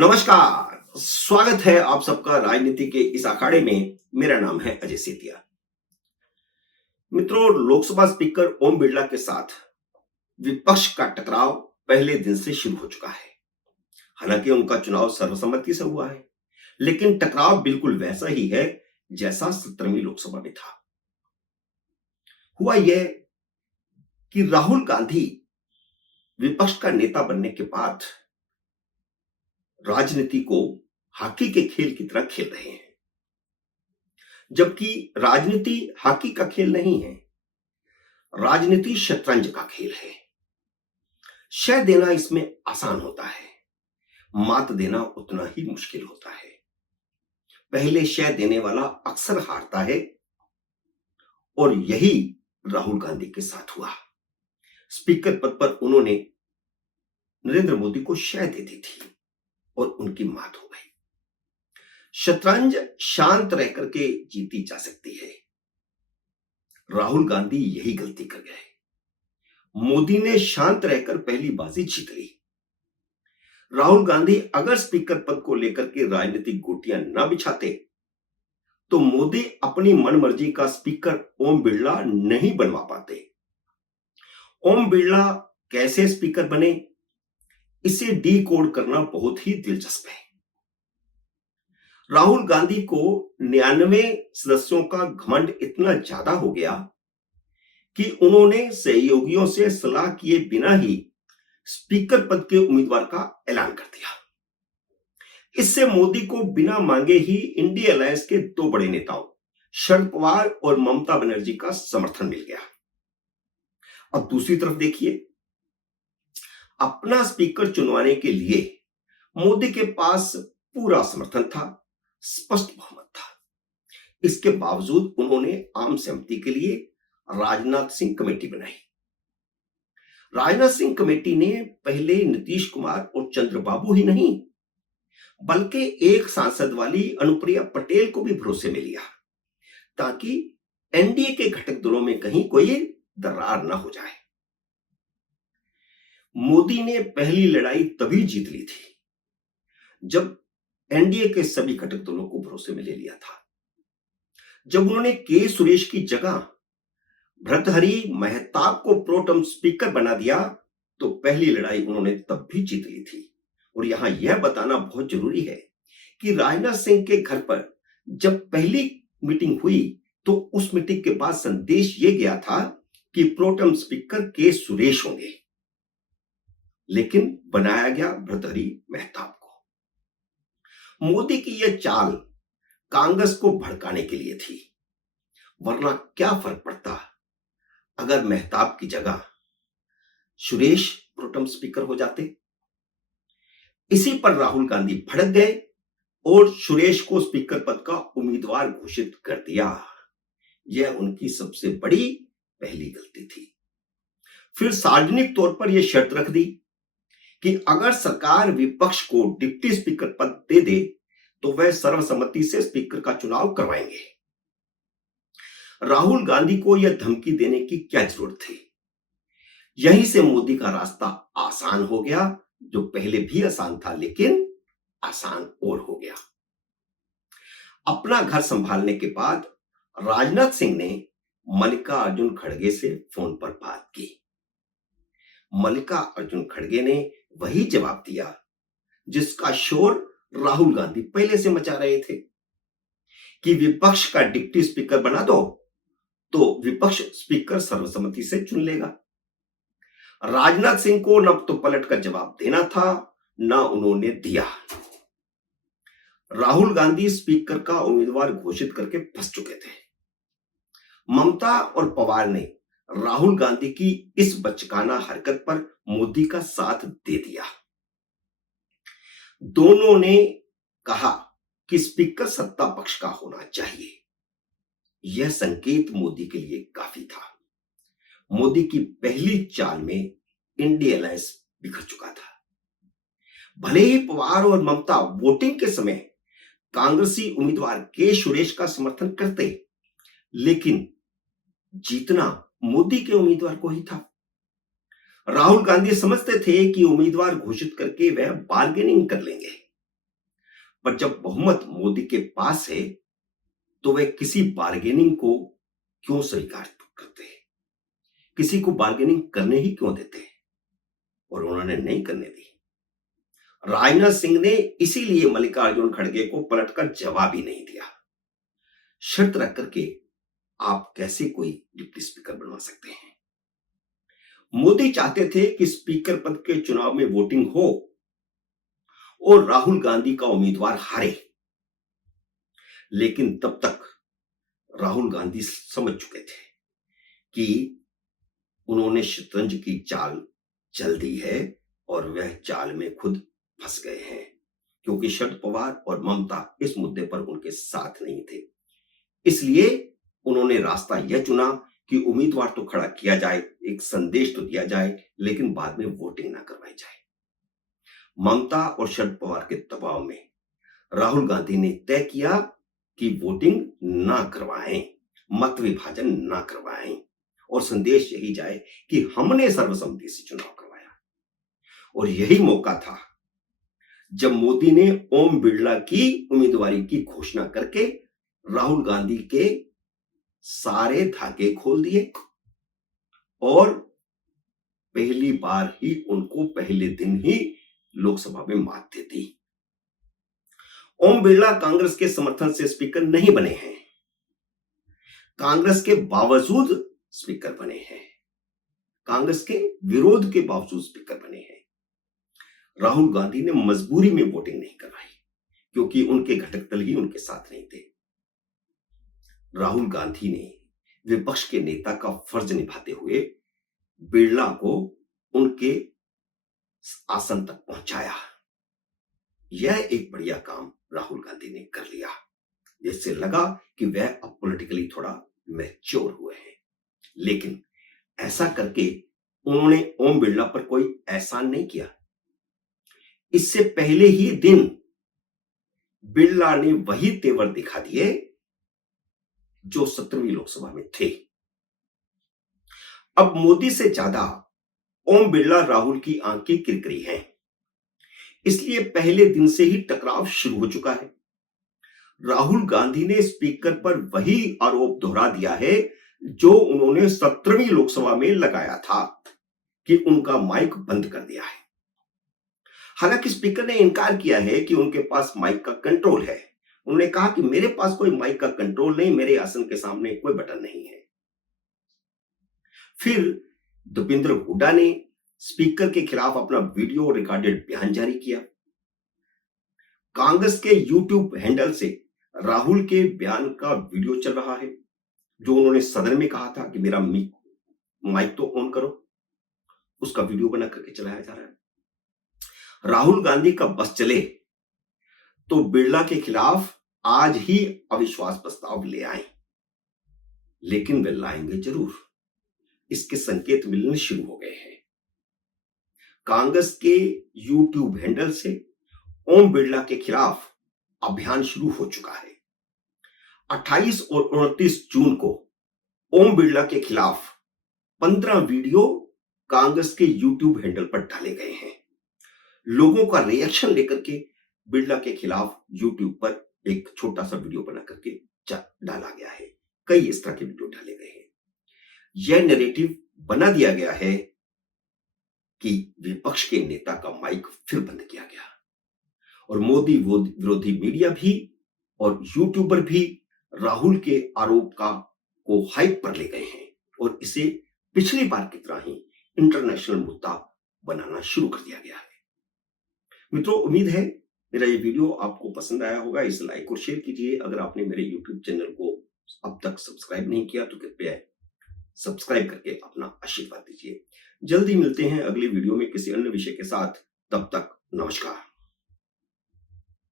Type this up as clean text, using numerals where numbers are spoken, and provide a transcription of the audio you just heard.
नमस्कार। स्वागत है आप सबका राजनीति के इस अखाड़े में। मेरा नाम है अजय सेतिया। मित्रों, लोकसभा स्पीकर ओम बिरला के साथ विपक्ष का टकराव पहले दिन से शुरू हो चुका है। हालांकि उनका चुनाव सर्वसम्मति से हुआ है, लेकिन टकराव बिल्कुल वैसा ही है जैसा 17वीं लोकसभा में था। हुआ यह कि राहुल गांधी विपक्ष का नेता बनने के बाद राजनीति को हॉकी के खेल की तरह खेल रहे हैं, जबकि राजनीति हॉकी का खेल नहीं है। राजनीति शतरंज का खेल है। शय देना इसमें आसान होता है, मात देना उतना ही मुश्किल होता है। पहले शय देने वाला अक्सर हारता है और यही राहुल गांधी के साथ हुआ। स्पीकर पद पर उन्होंने नरेंद्र मोदी को शय दे दी थी और उनकी मात हो गई। शतरंज शांत रह करके जीती जा सकती है। राहुल गांधी यही गलती कर गए। मोदी ने शांत रहकर पहली बाजी जीत ली। राहुल गांधी अगर स्पीकर पद को लेकर के राजनीतिक गोटियां न बिछाते तो मोदी अपनी मनमर्जी का स्पीकर ओम बिरला नहीं बनवा पाते। ओम बिरला कैसे स्पीकर बने, इसे डी कोड करना बहुत ही दिलचस्प है। राहुल गांधी को 99 सदस्यों का घमंड इतना ज्यादा हो गया कि उन्होंने सहयोगियों से सलाह किए बिना ही स्पीकर पद के उम्मीदवार का ऐलान कर दिया। इससे मोदी को बिना मांगे ही इंडिया अलायंस के दो बड़े नेताओं शरद पवार और ममता बनर्जी का समर्थन मिल गया। अब दूसरी तरफ देखिए, अपना स्पीकर चुनवाने के लिए मोदी के पास पूरा समर्थन था, स्पष्ट बहुमत था। इसके बावजूद उन्होंने आम सहमति के लिए राजनाथ सिंह कमेटी बनाई। राजनाथ सिंह कमेटी ने पहले नीतीश कुमार और चंद्रबाबू ही नहीं, बल्कि एक सांसद वाली अनुप्रिया पटेल को भी भरोसे में लिया, ताकि एनडीए के घटक दलों में कहीं कोई दरार न हो जाए। मोदी ने पहली लड़ाई तभी जीत ली थी जब एनडीए के सभी घटक दलों को भरोसे में ले लिया था। जब उन्होंने के सुरेश की जगह भर्तृहरि महताब को प्रोटेम स्पीकर बना दिया तो पहली लड़ाई उन्होंने तब भी जीत ली थी। और यहां यह बताना बहुत जरूरी है कि राजनाथ सिंह के घर पर जब पहली मीटिंग हुई तो उस मीटिंग के बाद संदेश यह गया था कि प्रोटेम स्पीकर के सुरेश होंगे, लेकिन बनाया गया भर्तृहरि महताब को। मोदी की यह चाल कांग्रेस को भड़काने के लिए थी, वरना क्या फर्क पड़ता अगर महताब की जगह सुरेश प्रोटेम स्पीकर हो जाते। इसी पर राहुल गांधी भड़क गए और सुरेश को स्पीकर पद का उम्मीदवार घोषित कर दिया। यह उनकी सबसे बड़ी पहली गलती थी। फिर सार्वजनिक तौर पर यह शर्त रख दी कि अगर सरकार विपक्ष को डिप्टी स्पीकर पद दे दे तो वह सर्वसम्मति से स्पीकर का चुनाव करवाएंगे। राहुल गांधी को यह धमकी देने की क्या जरूरत थी? यहीं से मोदी का रास्ता आसान हो गया, जो पहले भी आसान था लेकिन आसान और हो गया। अपना घर संभालने के बाद राजनाथ सिंह ने मल्लिकार्जुन खड़गे से फोन पर बात की। मल्लिकार्जुन खड़गे ने वही जवाब दिया जिसका शोर राहुल गांधी पहले से मचा रहे थे कि विपक्ष का डिप्टी स्पीकर बना दो तो विपक्ष स्पीकर सर्वसम्मति से चुन लेगा। राजनाथ सिंह को न तो पलट कर जवाब देना था, न उन्होंने दिया। राहुल गांधी स्पीकर का उम्मीदवार घोषित करके फंस चुके थे। ममता और पवार ने राहुल गांधी की इस बचकाना हरकत पर मोदी का साथ दे दिया। दोनों ने कहा कि स्पीकर सत्ता पक्ष का होना चाहिए। यह संकेत मोदी के लिए काफी था। मोदी की पहली चाल में इंडिया अलायंस बिखर चुका था। भले ही पवार और ममता वोटिंग के समय कांग्रेसी उम्मीदवार के सुरेश का समर्थन करते, लेकिन जीतना मोदी के उम्मीदवार को ही था। राहुल गांधी समझते थे कि उम्मीदवार घोषित करके वह बार्गेनिंग कर लेंगे, पर जब बहुमत मोदी के पास है तो वे किसी बार्गेनिंग को क्यों स्वीकार करते हैं, किसी को बार्गेनिंग करने ही क्यों देते हैं, और उन्होंने नहीं करने दी। राजनाथ सिंह ने इसीलिए मल्लिकार्जुन खड़गे को पलटकर जवाब ही नहीं दिया। शर्त रख करके आप कैसे कोई डिप्टी स्पीकर बनवा सकते हैं? मोदी चाहते थे कि स्पीकर पद के चुनाव में वोटिंग हो और राहुल गांधी का उम्मीदवार हारे, लेकिन तब तक राहुल गांधी समझ चुके थे कि उन्होंने शतरंज की चाल चल दी है और वह चाल में खुद फंस गए हैं, क्योंकि शरद पवार और ममता इस मुद्दे पर उनके साथ नहीं थे। इसलिए उन्होंने रास्ता यह चुना कि उम्मीदवार तो खड़ा किया जाए, एक संदेश तो दिया जाए, लेकिन बाद में वोटिंग ना करवाई जाए। ममता और शरद पवार के दबाव में राहुल गांधी ने तय किया कि वोटिंग ना करवाएं, मत विभाजन ना करवाएं, और संदेश यही जाए कि हमने सर्वसम्मति से चुनाव करवाया। और यही मौका था जब मोदी ने ओम बिरला की उम्मीदवारी की घोषणा करके राहुल गांधी के सारे धागे खोल दिए और पहली बार ही उनको पहले दिन ही लोकसभा में मात दे दी। ओम बिरला कांग्रेस के समर्थन से स्पीकर नहीं बने हैं, कांग्रेस के बावजूद स्पीकर बने हैं, कांग्रेस के विरोध के बावजूद स्पीकर बने हैं। राहुल गांधी ने मजबूरी में वोटिंग नहीं करवाई, क्योंकि उनके घटक दल ही उनके साथ नहीं थे। राहुल गांधी ने विपक्ष के नेता का फर्ज निभाते हुए बिरला को उनके आसन तक पहुंचाया। यह एक बढ़िया काम राहुल गांधी ने कर लिया, जिससे लगा कि वह अब पॉलिटिकली थोड़ा मैच्योर हुए हैं। लेकिन ऐसा करके उन्होंने ओम बिरला पर कोई एहसान नहीं किया। इससे पहले ही दिन बिरला ने वही तेवर दिखा दिए जो 17वीं लोकसभा में थे। अब मोदी से ज्यादा ओम बिरला राहुल की आंख की किरकिरी है, इसलिए पहले दिन से ही टकराव शुरू हो चुका है। राहुल गांधी ने स्पीकर पर वही आरोप दोहरा दिया है जो उन्होंने 17वीं लोकसभा में लगाया था कि उनका माइक बंद कर दिया है। हालांकि स्पीकर ने इनकार किया है कि उनके पास माइक का कंट्रोल है। उन्होंने कहा कि मेरे पास कोई माइक का कंट्रोल नहीं, मेरे आसन के सामने कोई बटन नहीं है। फिर दीपेंद्र हुड्डा ने स्पीकर के खिलाफ अपना वीडियो रिकॉर्डेड बयान जारी किया। कांग्रेस के यूट्यूब हैंडल से राहुल के बयान का वीडियो चल रहा है, जो उन्होंने सदन में कहा था कि मेरा माइक तो ऑन करो, उसका वीडियो बना करके चलाया जा रहा है। राहुल गांधी का बस चले तो बिरला के खिलाफ आज ही अविश्वास प्रस्ताव ले आए, लेकिन वे लाएंगे जरूर, इसके संकेत मिलने शुरू हो गए हैं। कांग्रेस के यूट्यूब हैंडल से ओम बिरला के खिलाफ अभियान शुरू हो चुका है। 28 और 29 जून को ओम बिरला के खिलाफ 15 वीडियो कांग्रेस के यूट्यूब हैंडल पर डाले गए हैं। लोगों का रिएक्शन लेकर के बिरला के खिलाफ यूट्यूब पर एक छोटा सा वीडियो बना करके डाला गया है। कई इस तरह के वीडियो डाले गए हैं। यह नैरेटिव बना दिया गया है कि विपक्ष के नेता का माइक फिर बंद किया गया, और मोदी विरोधी मीडिया भी और यूट्यूबर भी राहुल के आरोप को हाइप पर ले गए हैं और इसे पिछली बार की तरह ही इंटरनेशनल मुद्दा बनाना शुरू कर दिया गया है। मित्रों, उम्मीद है मेरा ये वीडियो आपको पसंद आया होगा। इसे लाइक और शेयर कीजिए। अगर आपने मेरे यूट्यूब चैनल को अब तक सब्सक्राइब नहीं किया तो कृपया सब्सक्राइब करके अपना आशीर्वाद दीजिए। जल्दी मिलते हैं अगली वीडियो में किसी अन्य विषय के साथ। तब तक नमस्कार।